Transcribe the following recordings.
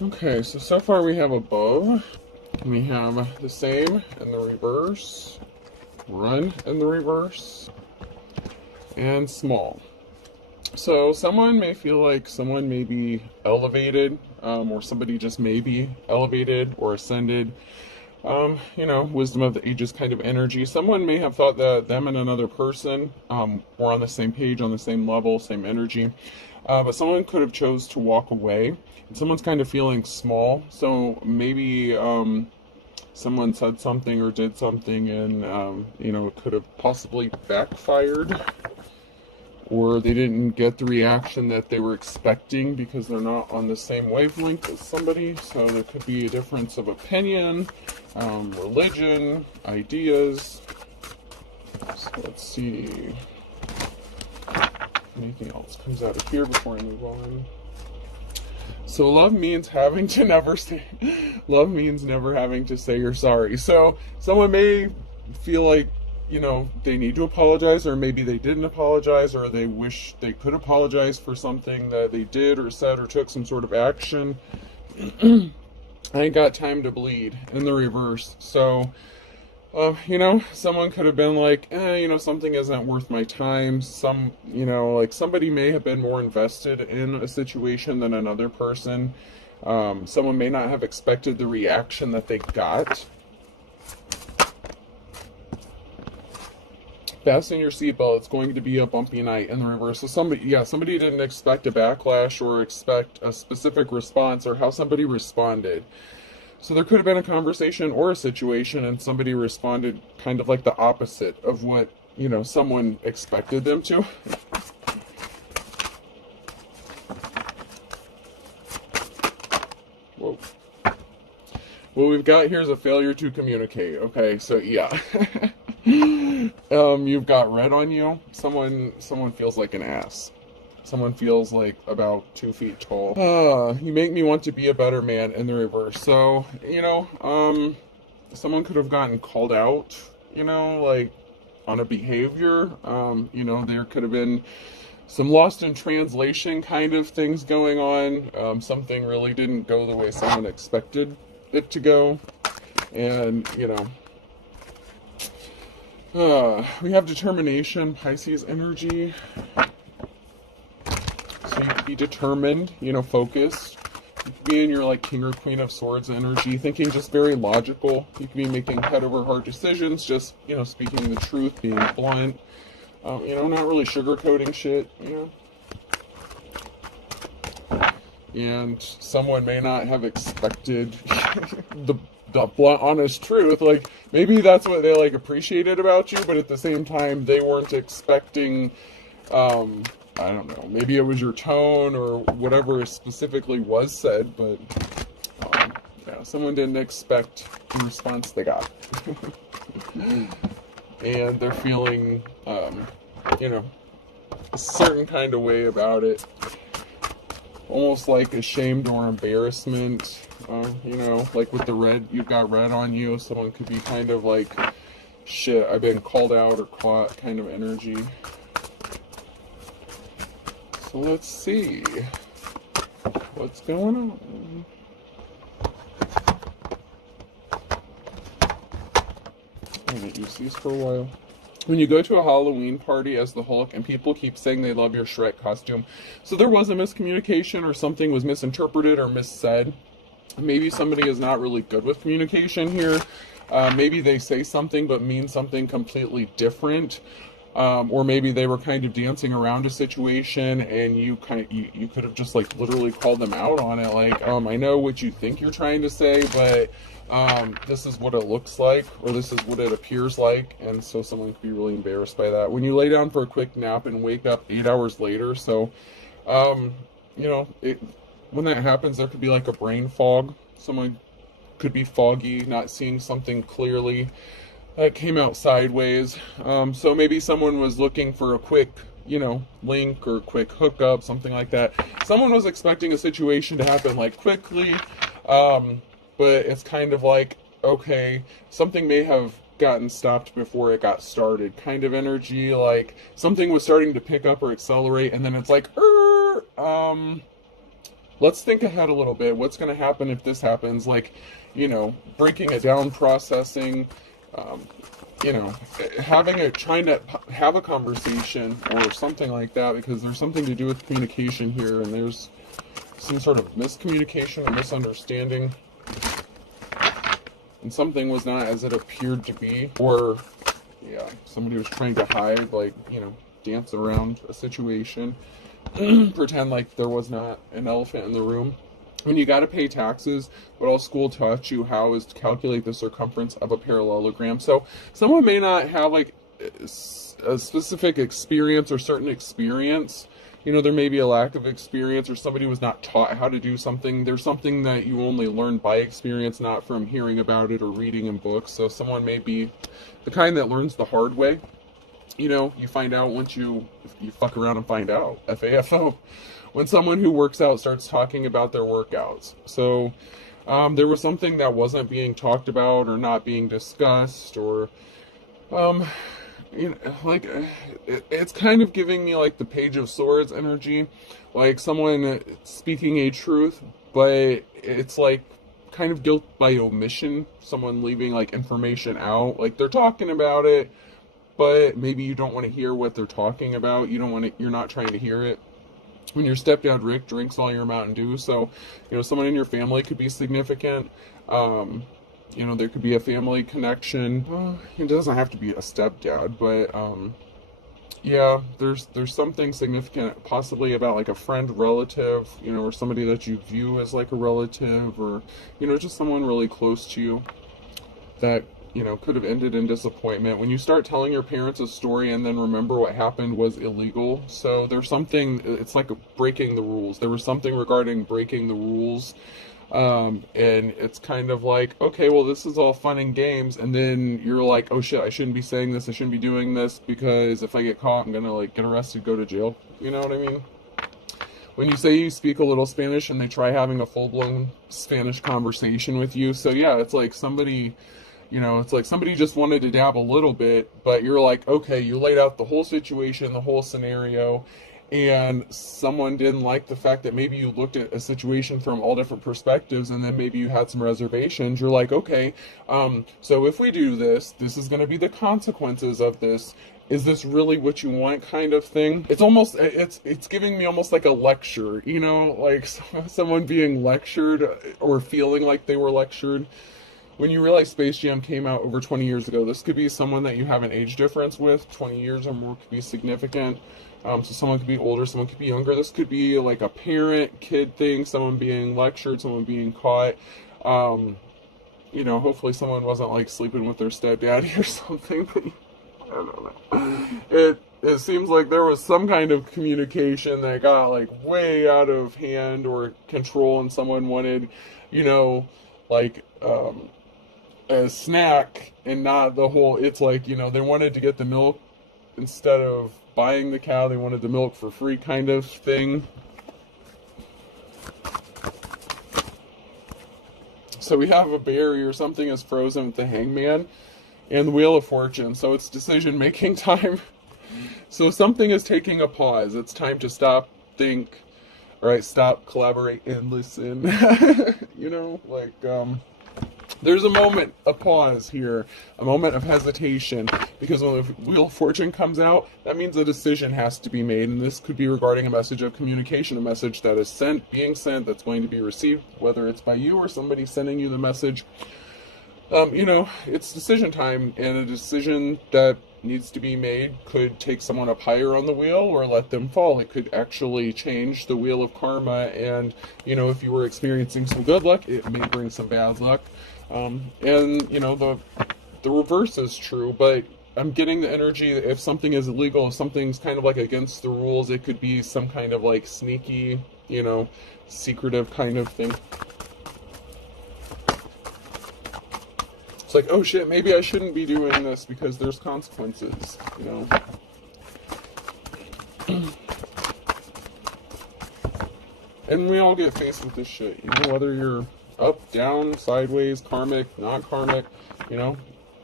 Okay, so far we have above, we have the same in the reverse, run in the reverse, and small. So someone may feel like someone may be elevated, or somebody just may be elevated or ascended. Wisdom of the ages kind of energy. Someone may have thought that them and another person were on the same page, on the same level, same energy. But someone could have chose to walk away. And someone's kind of feeling small. So maybe someone said something or did something and, it could have possibly backfired. Or they didn't get the reaction that they were expecting because they're not on the same wavelength as somebody. So there could be a difference of opinion, religion, ideas. So let's see. Anything else comes out of here before I move on. So love means having to never say, love means never having to say you're sorry. So someone may feel like, they need to apologize, or maybe they didn't apologize, or they wish they could apologize for something that they did or said or took some sort of action. I ain't got time to bleed in the reverse. So, someone could have been like, something isn't worth my time. Somebody may have been more invested in a situation than another person. Someone may not have expected the reaction that they got. Fasten your seatbelt. It's going to be a bumpy night in the reverse. So somebody didn't expect a backlash or expect a specific response or how somebody responded. So there could have been a conversation or a situation and somebody responded kind of like the opposite of what, someone expected them to. Whoa. What we've got here is a failure to communicate. Okay, so yeah. You've got red on you. Someone feels like an ass. Someone feels like about 2 feet tall. You make me want to be a better man in the reverse. So, someone could have gotten called out, on a behavior. There could have been some lost in translation kind of things going on. Something really didn't go the way someone expected it to go. And, we have determination, Pisces energy. So you could be determined, focused. You could be in your King or Queen of Swords energy, thinking just very logical. You could be making head over heart decisions, just, speaking the truth, being blunt. Not really sugarcoating shit, And someone may not have expected the blunt, honest truth. Maybe that's what they appreciated about you, but at the same time, they weren't expecting, I don't know, maybe it was your tone or whatever specifically was said, but someone didn't expect the response they got. And they're feeling, a certain kind of way about it. Almost like ashamed or embarrassment. With the red, you've got red on you. Someone could be kind of like, shit, I've been called out or caught kind of energy. So let's see what's going on. I'm going to use these for a while. When you go to a Halloween party as the Hulk and people keep saying they love your Shrek costume, so there was a miscommunication or something was misinterpreted or missaid. Maybe somebody is not really good with communication here. Maybe they say something but mean something completely different. Or maybe they were kind of dancing around a situation and you could have just literally called them out on it. I know what you think you're trying to say, but this is what it looks like, or this is what it appears like. And so someone could be really embarrassed by that. When you lay down for a quick nap and wake up 8 hours later, so, when that happens, there could be a brain fog. Someone could be foggy, not seeing something clearly. That came out sideways. So maybe someone was looking for a quick, link or quick hookup, something like that. Someone was expecting a situation to happen quickly. But it's kind of okay, something may have gotten stopped before it got started kind of energy. Something was starting to pick up or accelerate and then it's let's think ahead a little bit. What's going to happen if this happens? Like, you know, breaking it down, processing, you know, trying to have a conversation or something like that, because there's something to do with communication here, and there's some sort of miscommunication or misunderstanding, and something was not as it appeared to be, or yeah, somebody was trying to hide, like, you know, dance around a situation, pretend like there was not an elephant in the room. When you got to pay taxes, what all school taught you how is to calculate the circumference of a parallelogram. So someone may not have like a specific experience or certain experience. You know, there may be a lack of experience, or somebody was not taught how to do something. There's something that you only learn by experience, not from hearing about it or reading in books. So someone may be the kind that learns the hard way. You know, you find out once you fuck around and find out. FAFO. When someone who works out starts talking about their workouts. So there was something that wasn't being talked about or not being discussed, or you know, like it's kind of giving me like the Page of Swords energy, like someone speaking a truth, but it's like kind of guilt by omission, someone leaving like information out, like they're talking about it, but maybe you don't want to hear what they're talking about. You're not trying to hear it. When your stepdad Rick drinks all your Mountain Dew, so, you know, someone in your family could be significant. You know, there could be a family connection. Well, it doesn't have to be a stepdad, but yeah, there's something significant, possibly about like a friend, relative, you know, or somebody that you view as like a relative, or, you know, just someone really close to you that, you know, could have ended in disappointment. When you start telling your parents a story and then remember what happened was illegal, so there's something, it's like breaking the rules. There was something regarding breaking the rules, and it's kind of like, okay, well, this is all fun and games, and then you're like, oh shit, I shouldn't be saying this, I shouldn't be doing this, because if I get caught, I'm gonna like get arrested, go to jail. You know what I mean? When you say you speak a little Spanish and they try having a full-blown Spanish conversation with you, so yeah, it's like somebody, you know, it's like somebody just wanted to dab a little bit, but you're like, okay, you laid out the whole situation, the whole scenario, and someone didn't like the fact that maybe you looked at a situation from all different perspectives, and then maybe you had some reservations. You're like, okay, so if we do this, this is going to be the consequences of this. Is this really what you want, kind of thing? It's almost, it's giving me almost like a lecture, you know, like someone being lectured or feeling like they were lectured. When you realize Space Jam came out over 20 years ago, this could be someone that you have an age difference with. 20 years or more could be significant. So someone could be older, someone could be younger. This could be like a parent-kid thing, someone being lectured, someone being caught. You know, hopefully someone wasn't like sleeping with their stepdaddy or something. I don't know. It seems like there was some kind of communication that got like way out of hand or control, and someone wanted, you know, like a snack and not the whole, it's like, you know, they wanted to get the milk instead of buying the cow, they wanted the milk for free, kind of thing. So we have a barrier, something is frozen with the Hangman and the Wheel of Fortune, so it's decision making time. So something is taking a pause. It's time to stop, think, right? Stop, collaborate, and listen. You know, like there's a moment, a pause here, a moment of hesitation, because when the Wheel of Fortune comes out, that means a decision has to be made, and this could be regarding a message of communication, a message that is being sent, that's going to be received, whether it's by you or somebody sending you the message. You know, it's decision time, and a decision that needs to be made could take someone up higher on the wheel or let them fall. It could actually change the wheel of karma, and, you know, if you were experiencing some good luck, it may bring some bad luck. And, you know, the reverse is true, but I'm getting the energy that if something is illegal, if something's kind of like against the rules, it could be some kind of like sneaky, you know, secretive kind of thing. It's like, oh shit, maybe I shouldn't be doing this because there's consequences, you know. And we all get faced with this shit, you know, whether you're up, down, sideways, karmic, not karmic, you know.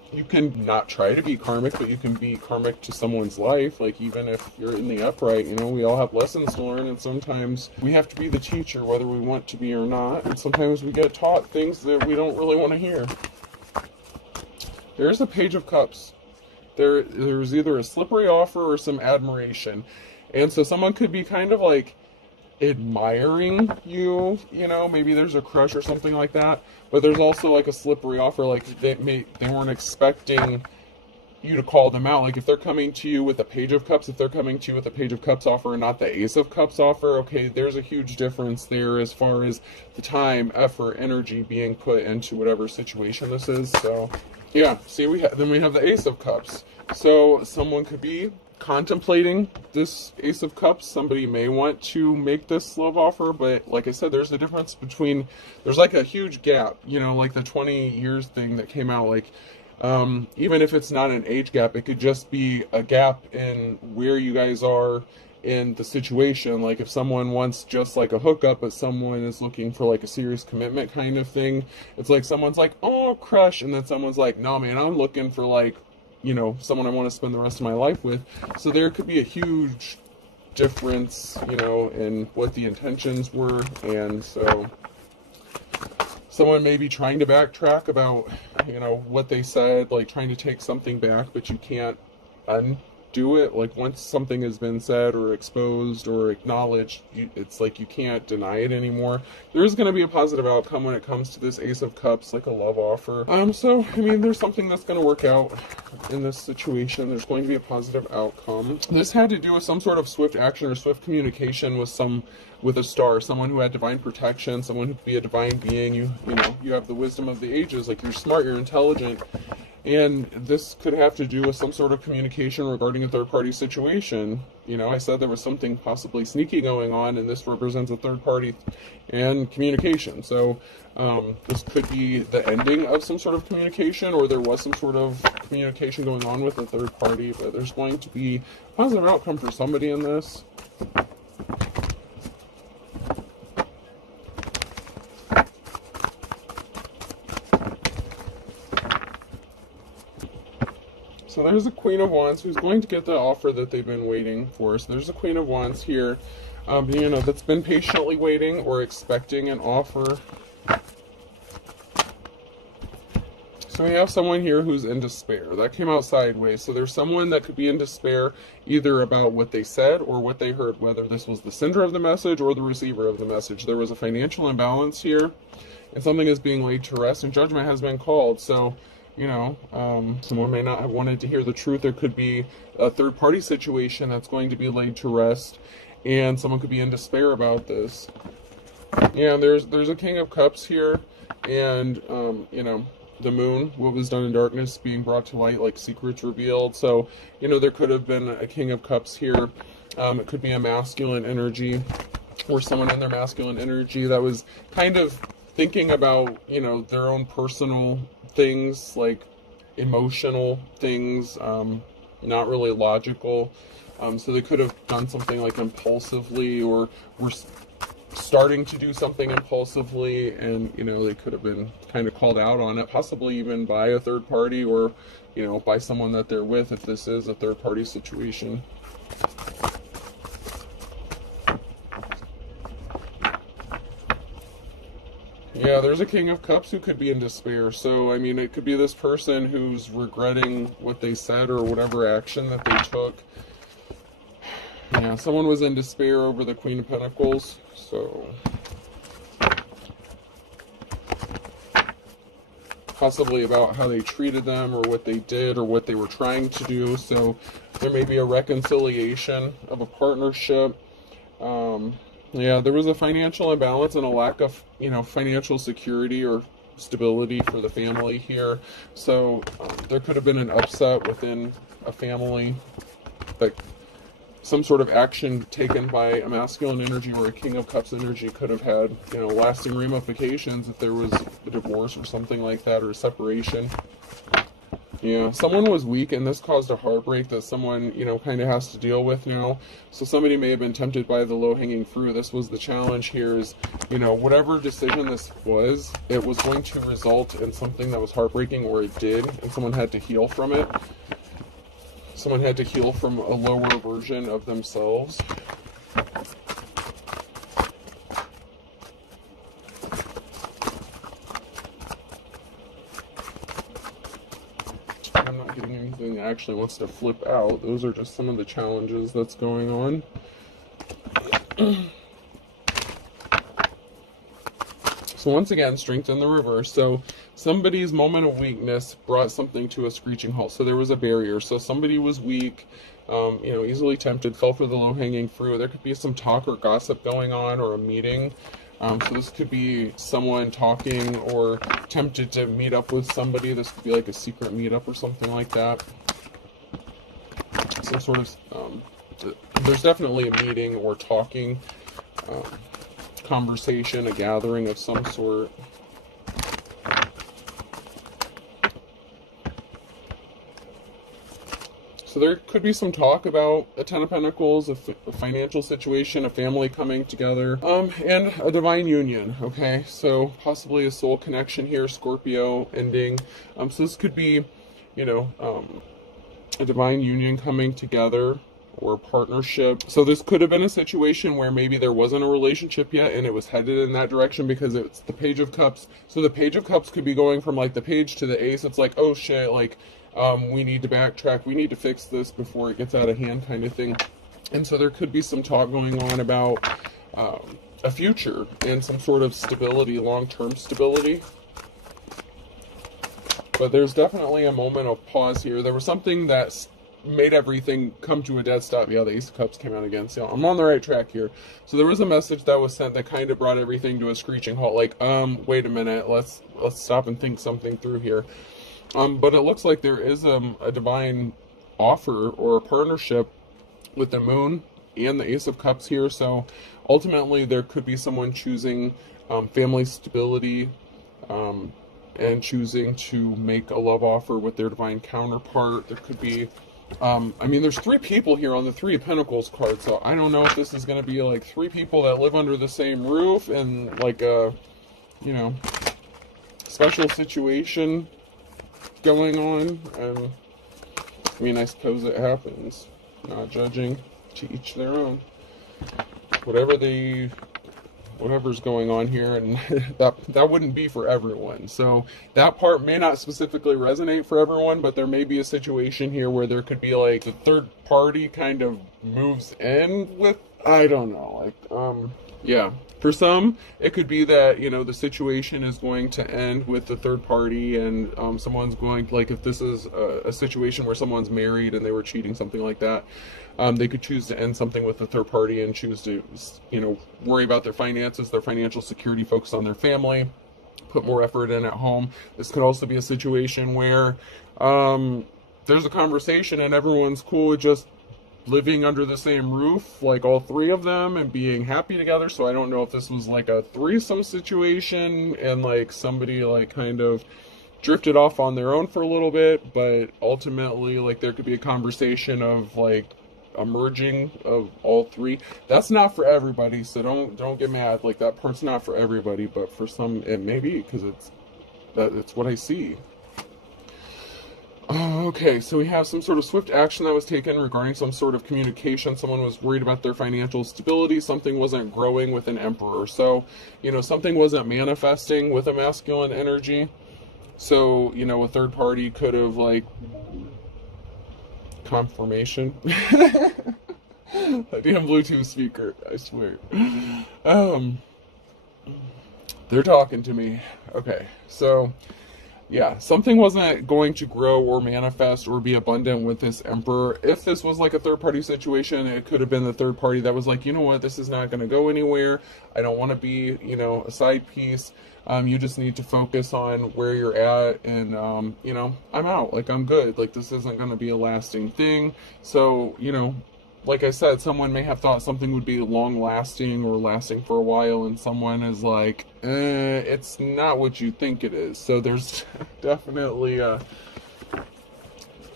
you can not try to be karmic, but you can be karmic to someone's life. Like, even if you're in the upright, you know, we all have lessons to learn, and sometimes we have to be the teacher, whether we want to be or not, and sometimes we get taught things that we don't really want to hear. There's the Page of Cups. There's either a slippery offer or some admiration. And so someone could be kind of like admiring you, you know, maybe there's a crush or something like that, but there's also like a slippery offer, like they weren't expecting you to call them out. Like, if they're coming to you with a Page of Cups, if they're coming to you with a Page of Cups offer and not the Ace of Cups offer, okay, there's a huge difference there as far as the time, effort, energy being put into whatever situation this is. So yeah, see, then we have the Ace of Cups. So someone could be contemplating this Ace of Cups. Somebody may want to make this love offer, but like I said, there's a difference between, there's like a huge gap, you know, like the 20 years thing that came out, like, even if it's not an age gap, it could just be a gap in where you guys are in the situation. Like, if someone wants just like a hookup, but someone is looking for like a serious commitment kind of thing, it's like someone's like, oh, crush, and then someone's like, no man, I'm looking for like, you know, someone I want to spend the rest of my life with. So there could be a huge difference, you know, in what the intentions were. And so someone may be trying to backtrack about, you know, what they said, like trying to take something back, but you can't undo it. Like, once something has been said or exposed or acknowledged, it's like you can't deny it anymore. There is going to be a positive outcome when it comes to this Ace of Cups, like a love offer. So, I mean, there's something that's going to work out in this situation. There's going to be a positive outcome. This had to do with some sort of swift action or swift communication with a star, someone who had divine protection, someone who could be a divine being. You know, you have the wisdom of the ages, like you're smart, you're intelligent. And this could have to do with some sort of communication regarding a third-party situation. You know, I said there was something possibly sneaky going on, and this represents a third party and communication. So this could be the ending of some sort of communication, or there was some sort of communication going on with a third party, but there's going to be a positive outcome for somebody in this. So there's the Queen of Wands, who's going to get the offer that they've been waiting for. So there's the Queen of Wands here, you know, that's been patiently waiting or expecting an offer. So we have someone here who's in despair. That came out sideways. So there's someone that could be in despair either about what they said or what they heard, whether this was the sender of the message or the receiver of the message. There was a financial imbalance here, and something is being laid to rest, and judgment has been called. So, you know, someone may not have wanted to hear the truth. There could be a third-party situation that's going to be laid to rest, and someone could be in despair about this. Yeah, there's a King of Cups here, and, you know, the moon, what was done in darkness being brought to light, like secrets revealed. So, you know, there could have been a King of Cups here. It could be a masculine energy, or someone in their masculine energy that was kind of thinking about, you know, their own personal things, like emotional things, not really logical. So they could have done something like impulsively, or were starting to do something impulsively, and, you know, they could have been kind of called out on it, possibly even by a third party, or, you know, by someone that they're with, if this is a third party situation. Yeah, there's a King of Cups who could be in despair. So, I mean, it could be this person who's regretting what they said or whatever action that they took. Yeah, someone was in despair over the Queen of Pentacles. So, possibly about how they treated them, or what they did, or what they were trying to do. So, there may be a reconciliation of a partnership. Yeah, there was a financial imbalance and a lack of, you know, financial security or stability for the family here. So there could have been an upset within a family, like some sort of action taken by a masculine energy or a King of Cups energy could have had, you know, lasting ramifications if there was a divorce or something like that, or a separation. Yeah, someone was weak, and this caused a heartbreak that someone, kind of has to deal with now. So somebody may have been tempted by the low-hanging fruit. This was the challenge here is, whatever decision this was, it was going to result in something that was heartbreaking, or it did, and someone had to heal from it. Someone had to heal from a lower version of themselves. I'm not getting anything that actually wants to flip out. Those are just some of the challenges that's going on. So once again, strength in the reverse. So somebody's moment of weakness brought something to a screeching halt. So there was a barrier. So somebody was weak, easily tempted, fell for the low-hanging fruit. There could be some talk or gossip going on, or a meeting. So this could be someone talking or tempted to meet up with somebody. This could be like a secret meetup or something like that. Some sort of, there's definitely a meeting or talking, conversation, a gathering of some sort. So there could be some talk about a Ten of Pentacles, a financial situation, a family coming together, and a divine union, okay? So possibly a soul connection here, Scorpio ending. So this could be, a divine union coming together, or partnership. So this could have been a situation where maybe there wasn't a relationship yet and it was headed in that direction because it's the Page of Cups. So the Page of Cups could be going from like the Page to the Ace. It's like, oh shit, like, we need to backtrack, we need to fix this before it gets out of hand, kind of thing. And so there could be some talk going on about a future and some sort of stability, long-term stability. But there's definitely a moment of pause here. There was something that made everything come to a dead stop. Yeah, the Ace of Cups came out again, so I'm on the right track here. So there was a message that was sent that kind of brought everything to a screeching halt. Like, wait a minute, let's stop and think something through here. But it looks like there is a divine offer or a partnership with the Moon and the Ace of Cups here. So ultimately there could be someone choosing family stability and choosing to make a love offer with their divine counterpart. There could be, there's 3 people here on the Three of Pentacles card. So I don't know if this is going to be like 3 people that live under the same roof and like a, special situation going on. I suppose it happens. Not judging, to each their own. Whatever's going on here, and that wouldn't be for everyone. So that part may not specifically resonate for everyone, but there may be a situation here where there could be like the third party kind of moves in with, I don't know, like, yeah. For some, it could be that, the situation is going to end with the third party and someone's going, like if this is a situation where someone's married and they were cheating, something like that, they could choose to end something with the third party and choose to, worry about their finances, their financial security, focus on their family, put more effort in at home. This could also be a situation where there's a conversation and everyone's cool with just living under the same roof, like all 3 of them, and being happy together. So I don't know if this was like a threesome situation and like somebody like kind of drifted off on their own for a little bit, but ultimately like there could be a conversation of like a merging of all 3. That's not for everybody, so don't get mad. Like that part's not for everybody, but for some it may be, because it's what I see. Okay, so we have some sort of swift action that was taken regarding some sort of communication. Someone was worried about their financial stability. Something wasn't growing with an Emperor. So, something wasn't manifesting with a masculine energy. So, a third party could have, like, confirmation. A damn Bluetooth speaker, I swear. They're talking to me. Okay, so yeah, something wasn't going to grow or manifest or be abundant with this Emperor. If this was like a third-party situation, it could have been the third party that was like, you know what, this is not going to go anywhere. I don't want to be, a side piece. You just need to focus on where you're at, and, I'm out. Like, I'm good. Like, this isn't going to be a lasting thing. So, like I said, someone may have thought something would be long-lasting or lasting for a while, and someone is like, it's not what you think it is. So there's definitely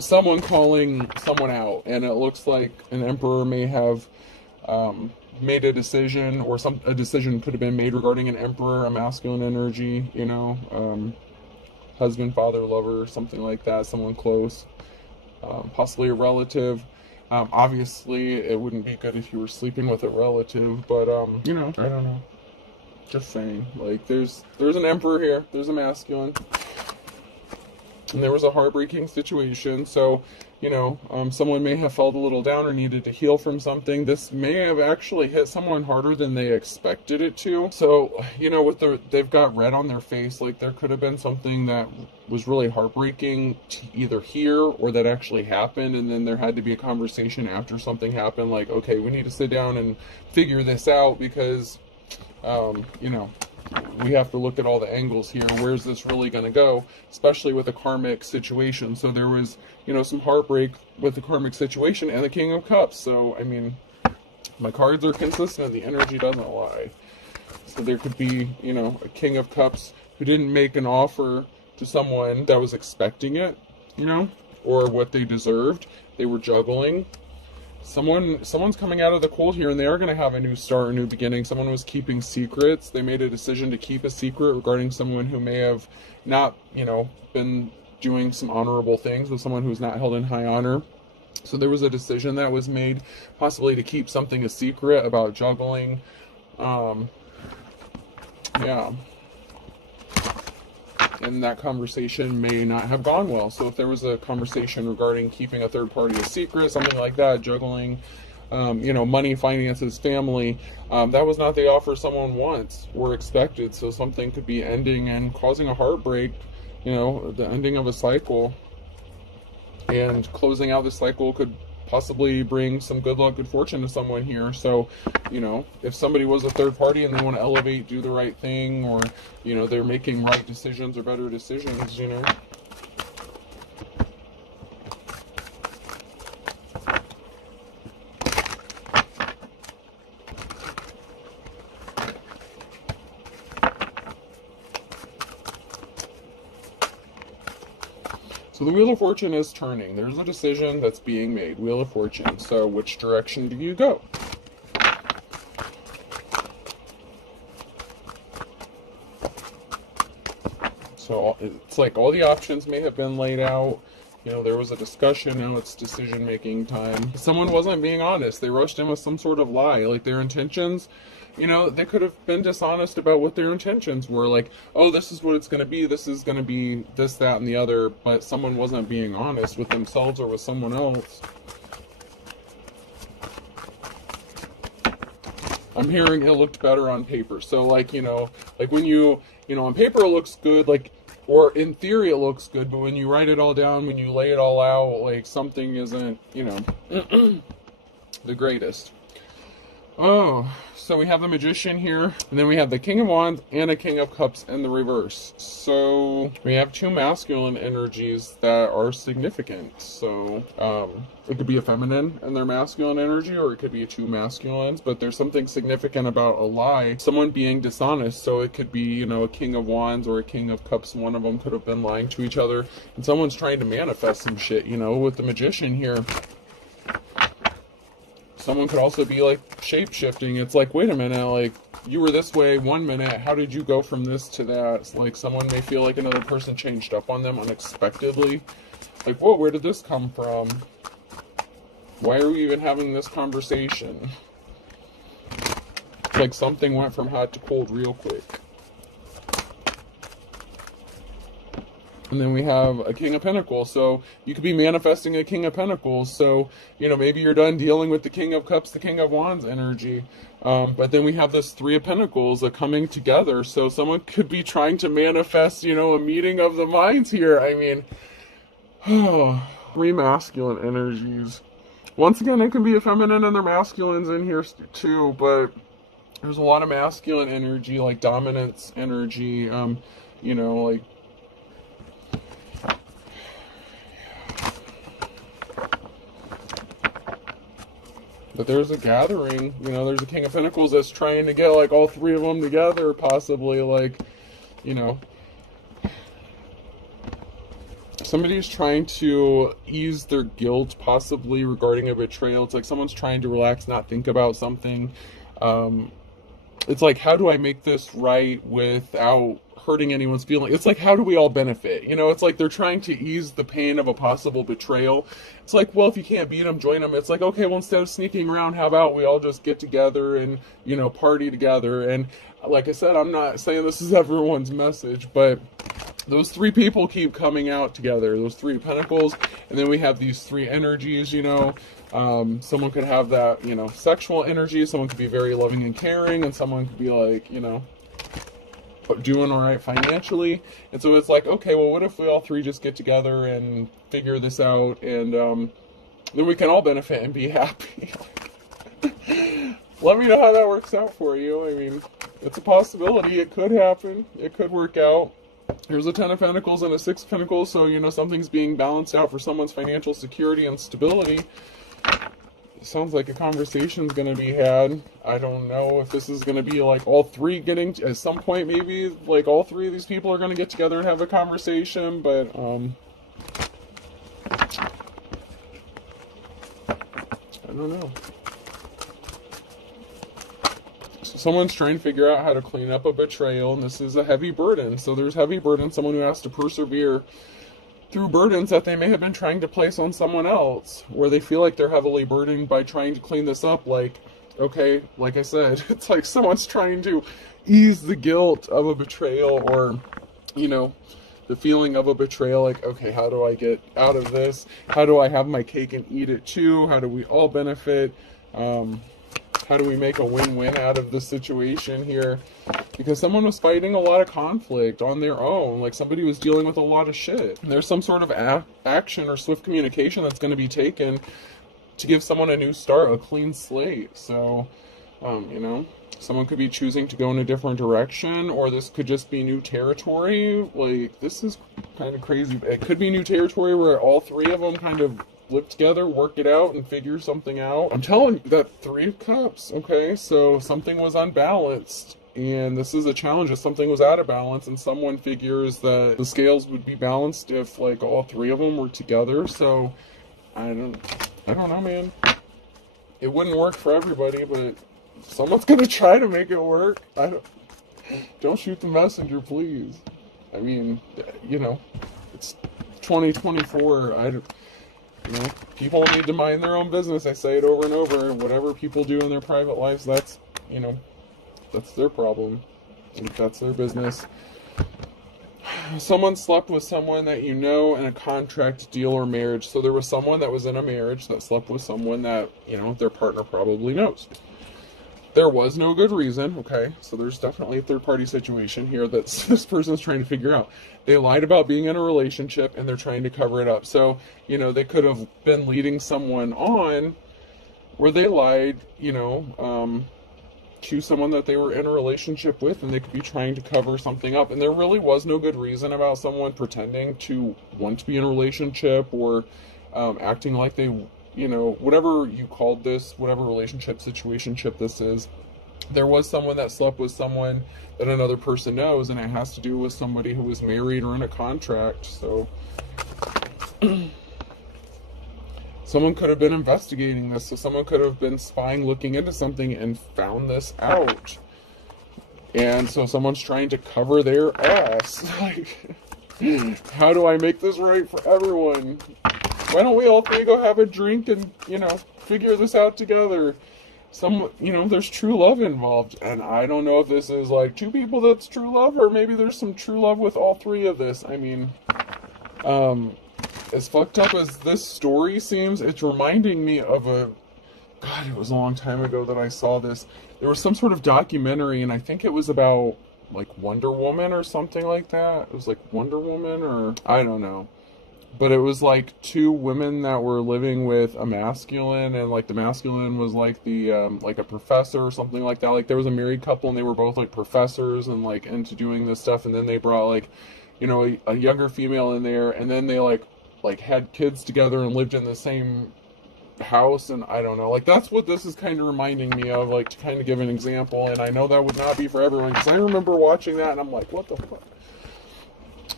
someone calling someone out, and it looks like an emperor may have made a decision, or a decision could have been made regarding an emperor, a masculine energy, you know, husband, father, lover, something like that, someone close, possibly a relative. Obviously, it wouldn't be good if you were sleeping with a relative, but, you know, I don't know. Just saying, like, there's an emperor here, there's a masculine, and there was a heartbreaking situation, so, you know, someone may have felt a little down or needed to heal from something. This may have actually hit someone harder than they expected it to. So, you know, they've got red on their face, like there could have been something that was really heartbreaking to either hear or that actually happened, and then there had to be a conversation after something happened, like, okay, we need to sit down and figure this out because, you know, we have to look at all the angles here. Where's this really going to go, especially with a karmic situation? So there was, you know, some heartbreak with the karmic situation and the King of Cups. So, I mean, my cards are consistent. The energy doesn't lie. So there could be, you know, a King of Cups who didn't make an offer to someone that was expecting it, you know, or what they deserved. They were juggling. Someone's coming out of the cold here, and they are going to have a new start, a new beginning. Someone was keeping secrets. They made a decision to keep a secret regarding someone who may have not, you know, been doing some honorable things with someone who's not held in high honor. So there was a decision that was made, possibly to keep something a secret about juggling. Yeah. And that conversation may not have gone well. So if there was a conversation regarding keeping a third party a secret, something like that, juggling, you know, money, finances, family, that was not the offer someone wants or expected. So something could be ending and causing a heartbreak, you know, the ending of a cycle. And closing out the cycle could possibly bring some good luck, good fortune to someone here. So, you know, if somebody was a third party and they want to elevate, do the right thing, or, you know, they're making right decisions or better decisions, you know. So the Wheel of Fortune is turning. There's a decision that's being made. Wheel of Fortune. So which direction do you go? So it's like all the options may have been laid out. You know, there was a discussion, now it's decision-making time. Someone wasn't being honest. They rushed in with some sort of lie. Like their intentions, you know, they could have been dishonest about what their intentions were. Like, oh, this is what it's going to be. This is going to be this, that, and the other. But someone wasn't being honest with themselves or with someone else. I'm hearing it looked better on paper. So, like, you know, like when you know, on paper it looks good, like, or in theory it looks good, but when you write it all down, when you lay it all out, like something isn't, you know, the greatest. Oh, so we have the Magician here, and then we have the King of Wands and a King of Cups in the reverse. So we have two masculine energies that are significant. So it could be a feminine and their masculine energy, or it could be two masculines, but there's something significant about a lie, someone being dishonest. So it could be, you know, a King of Wands or a King of Cups. One of them could have been lying to each other, and someone's trying to manifest some shit, you know, with the Magician here. Someone could also be like shape-shifting. It's like, wait a minute, like you were this way 1 minute, how did you go from this to that? It's like someone may feel like another person changed up on them unexpectedly. Like, whoa, where did this come from? Why are we even having this conversation? It's like something went from hot to cold real quick. And then we have a King of Pentacles. So you could be manifesting a King of Pentacles. So, you know, maybe you're done dealing with the King of Cups, the King of Wands energy. But then we have this Three of Pentacles coming together. So someone could be trying to manifest, you know, a meeting of the minds here. I mean, three masculine energies. Once again, it can be a feminine and their masculines in here too. But there's a lot of masculine energy, like dominance energy, you know, like, but there's a gathering, you know, there's a King of Pentacles that's trying to get, like, all three of them together, possibly, like, you know. somebody's trying to ease their guilt, possibly regarding a betrayal. It's like someone's trying to relax, not think about something. It's like, how do I make this right without hurting anyone's feelings? It's like, how do we all benefit? You know, it's like they're trying to ease the pain of a possible betrayal. It's like, well, if you can't beat them, join them. It's like, okay, well, instead of sneaking around, how about we all just get together and, you know, party together? And like I said, I'm not saying this is everyone's message, but those three people keep coming out together, those three pentacles, and then we have these three energies, you know. Someone could have that, you know, sexual energy, someone could be very loving and caring, and someone could be like, you know, doing all right financially. And so it's like, okay, well, what if we all three just get together and figure this out, and then we can all benefit and be happy. Let me know how that works out for you. I mean, it's a possibility. It could happen. It could work out. Here's a 10 of Pentacles and a 6 of Pentacles, so, you know, something's being balanced out for someone's financial security and stability. It sounds like a conversation's going to be had. I don't know if this is going to be like all three getting, at some point maybe, like all three of these people are going to get together and have a conversation, but, I don't know. Someone's trying to figure out how to clean up a betrayal, and this is a heavy burden. So there's heavy burden, someone who has to persevere through burdens that they may have been trying to place on someone else, where they feel like they're heavily burdened by trying to clean this up. Like, okay, like I said, it's like someone's trying to ease the guilt of a betrayal, or, you know, the feeling of a betrayal. Like, okay, how do I get out of this? How do I have my cake and eat it too? How do we all benefit? How do we make a win-win out of the situation here? Because someone was fighting a lot of conflict on their own. Like, somebody was dealing with a lot of shit. There's some sort of action or swift communication that's going to be taken to give someone a new start, a clean slate. So, you know, someone could be choosing to go in a different direction, or this could just be new territory. Like, this is kind of crazy. It could be new territory where all three of them kind of live together, work it out, and figure something out. I'm telling you, that 3 of Cups, okay? So something was unbalanced, and this is a challenge. If something was out of balance, and someone figures that the scales would be balanced if, like, all three of them were together. So, I don't know, man. It wouldn't work for everybody, but someone's gonna try to make it work. Don't shoot the messenger, please. I mean, you know, it's 2024. You know, people need to mind their own business. I say it over and over. Whatever people do in their private lives, that's, you know, that's their problem. That's their business. Someone slept with someone that you know in a contract, deal, or marriage. So there was someone that was in a marriage that slept with someone that, you know, their partner probably knows. There was no good reason, okay? So there's definitely a third-party situation here that this person's trying to figure out. They lied about being in a relationship, and they're trying to cover it up. So, you know, they could have been leading someone on where they lied, you know, to someone that they were in a relationship with, and they could be trying to cover something up. And there really was no good reason about someone pretending to want to be in a relationship, or acting like they, you know, whatever you called this, whatever relationship, situationship this is. There was someone that slept with someone that another person knows, and it has to do with somebody who was married or in a contract. So someone could have been investigating this. So someone could have been spying, looking into something, and found this out. And so someone's trying to cover their ass. Like, how do I make this right for everyone? Why don't we all three go have a drink and, you know, figure this out together? You know, there's true love involved. And I don't know if this is like 2 people that's true love, or maybe there's some true love with all 3 of this. I mean, as fucked up as this story seems, it's reminding me of God, it was a long time ago that I saw this. There was some sort of documentary, and I think it was about, like, Wonder Woman or something like that. It was like Wonder Woman, or I don't know. But it was like 2 women that were living with a masculine, and like the masculine was like the like a professor or something like that. Like, there was a married couple, and they were both like professors and like into doing this stuff. And then they brought, like, you know, a younger female in there, and then they like had kids together and lived in the same house. And I don't know, like, that's what this is kind of reminding me of, like, to kind of give an example. And I know that would not be for everyone, because I remember watching that and I'm like, what the fuck.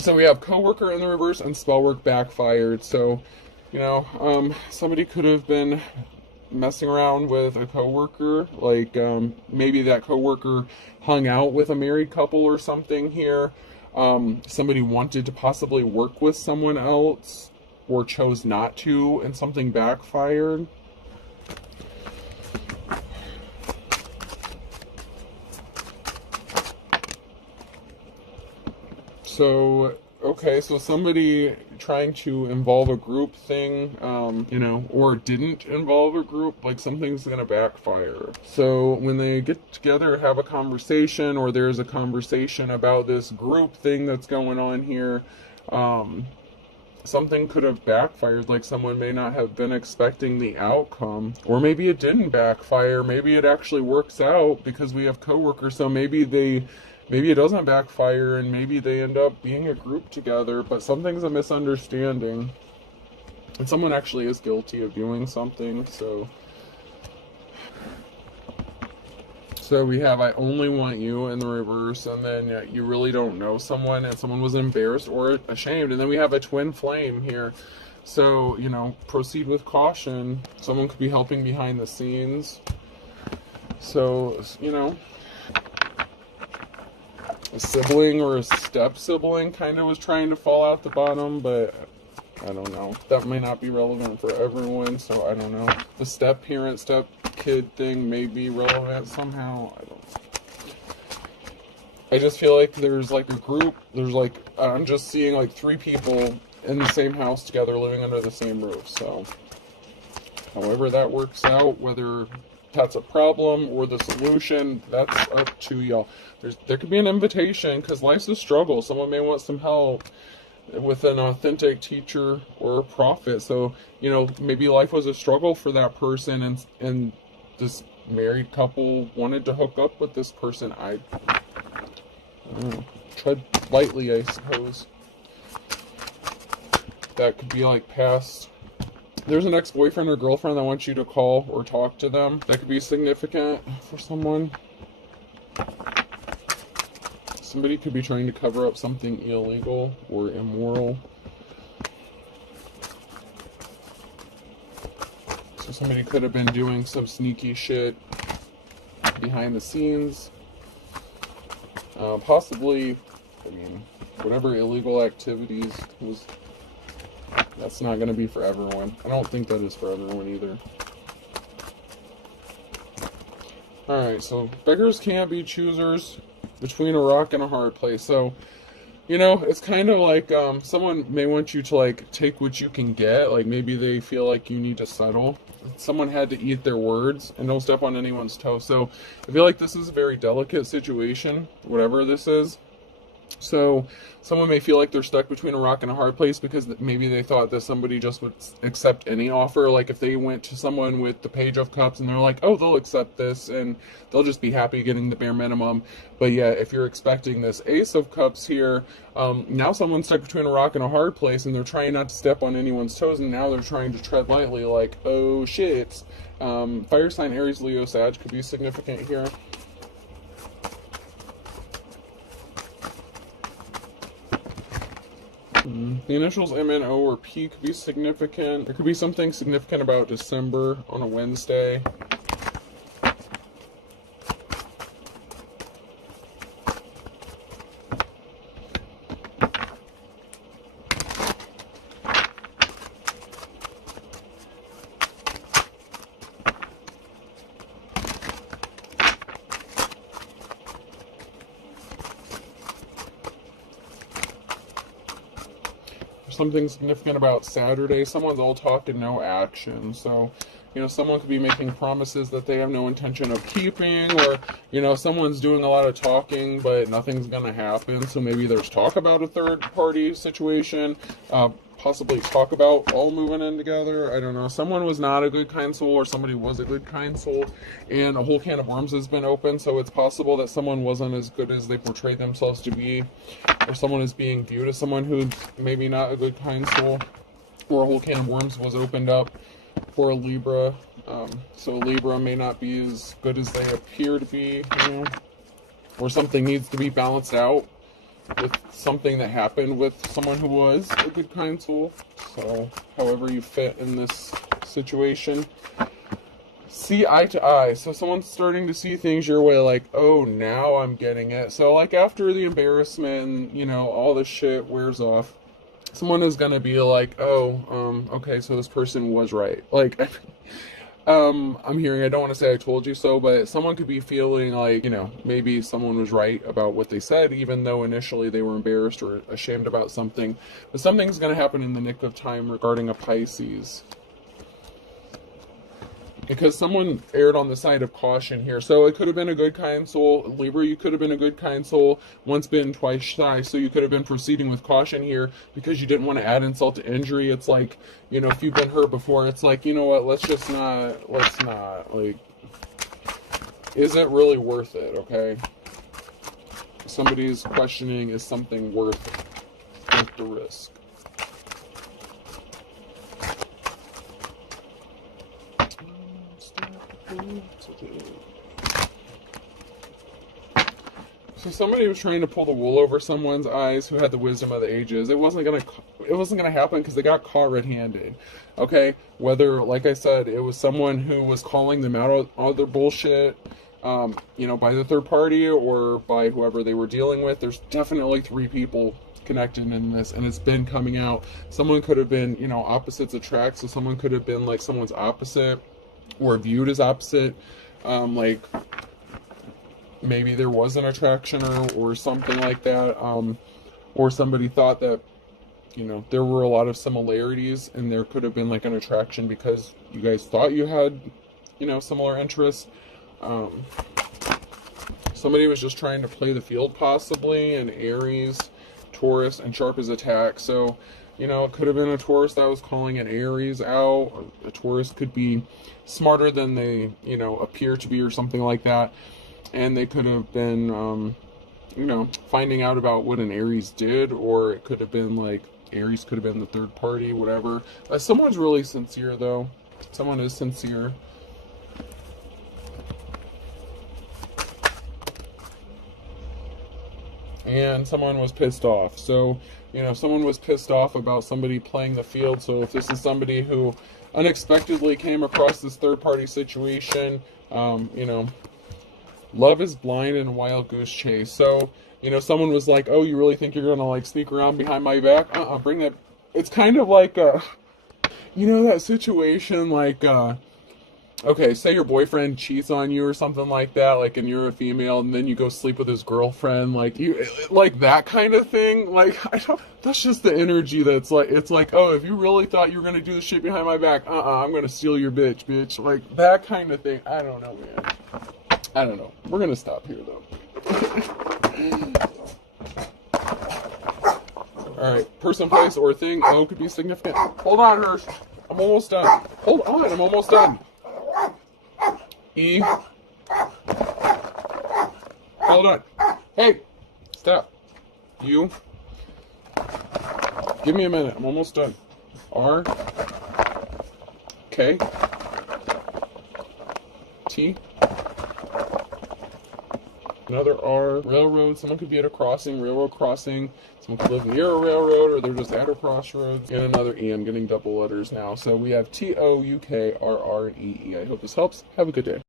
So we have coworker in the reverse and spell work backfired. So, you know, somebody could have been messing around with a coworker, like maybe that coworker hung out with a married couple or something here. Somebody wanted to possibly work with someone else or chose not to, and something backfired. So, okay, so somebody trying to involve a group thing, you know, or didn't involve a group, like something's gonna backfire. So when they get together, have a conversation, or there's a conversation about this group thing that's going on here, something could have backfired, like someone may not have been expecting the outcome, or maybe it didn't backfire, maybe it actually works out because we have coworkers, so maybe it doesn't backfire and maybe they end up being a group together, but something's a misunderstanding. And someone actually is guilty of doing something, so we have I only want you in the reverse, and then you really don't know someone, and someone was embarrassed or ashamed. And then we have a twin flame here. So, you know, proceed with caution. Someone could be helping behind the scenes. So, you know, a sibling or a step sibling kind of was trying to fall out the bottom, but I don't know. That may not be relevant for everyone, so I don't know. The step parent, step kid thing may be relevant somehow. I don't know. I just feel like there's like a group, there's like, I'm just seeing like 3 people in the same house together living under the same roof. So however that works out, whether that's a problem or the solution, that's up to y'all. There could be an invitation, because life's a struggle. Someone may want some help with an authentic teacher or a prophet. So, you know, maybe life was a struggle for that person, and this married couple wanted to hook up with this person. I don't know. Tread lightly, I suppose. That could be like past. There's an ex-boyfriend or girlfriend that wants you to call or talk to them. That could be significant for someone. Somebody could be trying to cover up something illegal or immoral. So somebody could have been doing some sneaky shit behind the scenes. Possibly, I mean, whatever illegal activities was. That's not going to be for everyone. I don't think that is for everyone either. Alright, so beggars can't be choosers between a rock and a hard place. So, you know, it's kind of like someone may want you to like take what you can get. Like maybe they feel like you need to settle. Someone had to eat their words, and don't step on anyone's toes. So I feel like this is a very delicate situation, whatever this is. So someone may feel like they're stuck between a rock and a hard place because maybe they thought that somebody just would accept any offer. Like if they went to someone with the Page of Cups and they're like, oh, they'll accept this and they'll just be happy getting the bare minimum. But yeah, if you're expecting this Ace of Cups here, now someone's stuck between a rock and a hard place, and they're trying not to step on anyone's toes, and now they're trying to tread lightly, like, oh shit. Fire sign Aries, Leo, Sag could be significant here. The initials M, N, O, or P could be significant. There could be something significant about December on a Wednesday. Something significant about Saturday. Someone's all talk and no action. So, you know, someone could be making promises that they have no intention of keeping, or, you know, someone's doing a lot of talking, but nothing's going to happen. So maybe there's talk about a third party situation, possibly talk about all moving in together. I don't know. Someone was not a good, kind soul, or somebody was a good, kind soul, and a whole can of worms has been opened. So it's possible that someone wasn't as good as they portrayed themselves to be, or someone is being viewed as someone who's maybe not a good, kind soul, or a whole can of worms was opened up for a Libra. So Libra may not be as good as they appear to be, you know, or something needs to be balanced out. with something that happened with someone who was a good, kind soul. So, however you fit in this situation. See eye to eye. So someone's starting to see things your way, like, oh, now I'm getting it. So, like, after the embarrassment and, you know, all this shit wears off, someone is gonna be like, oh, okay, so this person was right. Like, I'm hearing, I don't want to say I told you so, but someone could be feeling like, you know, maybe someone was right about what they said, even though initially they were embarrassed or ashamed about something. But something's going to happen in the nick of time regarding a Pisces. Because someone erred on the side of caution here. So it could have been a good, kind soul. Libra, you could have been a good, kind soul. Once bitten, twice shy. So you could have been proceeding with caution here because you didn't want to add insult to injury. It's like, you know, if you've been hurt before, it's like, you know what, let's not, like, is it really worth it, okay? Somebody's questioning, is something worth the risk? So somebody was trying to pull the wool over someone's eyes who had the wisdom of the ages. It wasn't gonna happen because they got caught red-handed. Okay, whether, like I said, it was someone who was calling them out on their bullshit, you know, by the third party or by whoever they were dealing with. There's definitely 3 people connected in this, and it's been coming out. Someone could have been, you know, opposites attract. So someone could have been like someone's opposite, or viewed as opposite, like maybe there was an attraction or something like that, or somebody thought that, you know, there were a lot of similarities and there could have been like an attraction because you guys thought you had, you know, similar interests. Somebody was just trying to play the field possibly, and Aries, Taurus, and sharp as attack. So, you know, it could have been a Taurus that was calling an Aries out. A Taurus could be smarter than they, you know, appear to be or something like that. And they could have been, you know, finding out about what an Aries did, or it could have been like, Aries could have been the third party, whatever. Someone's really sincere, though. Someone is sincere. And someone was pissed off. So, you know, someone was pissed off about somebody playing the field. So if this is somebody who unexpectedly came across this third-party situation, you know, love is blind and a wild goose chase. So, you know, someone was like, oh, you really think you're going to, like, sneak around behind my back? Bring that. It's kind of like, you know, that situation, like, okay, say your boyfriend cheats on you or something like that, like, and you're a female, and then you go sleep with his girlfriend, like, you, like, that kind of thing. Like, that's just the energy that's like, it's like, oh, if you really thought you were going to do the shit behind my back, I'm going to steal your bitch. Like, that kind of thing. I don't know, man. I don't know. We're going to stop here, though. Alright, person, place, or thing. O could be significant. Hold on, Hirsch. I'm almost done. Hold on, I'm almost done. E. Hold on. Hey! Stop. U. Give me a minute. I'm almost done. R. K. T. Another R. Railroad. Someone could be at a crossing, railroad crossing. Someone could live near a railroad, or they're just at a crossroads. And another E. I'm getting double letters now. So we have T, O, U, K, R, R, and E, E. I hope this helps. Have a good day.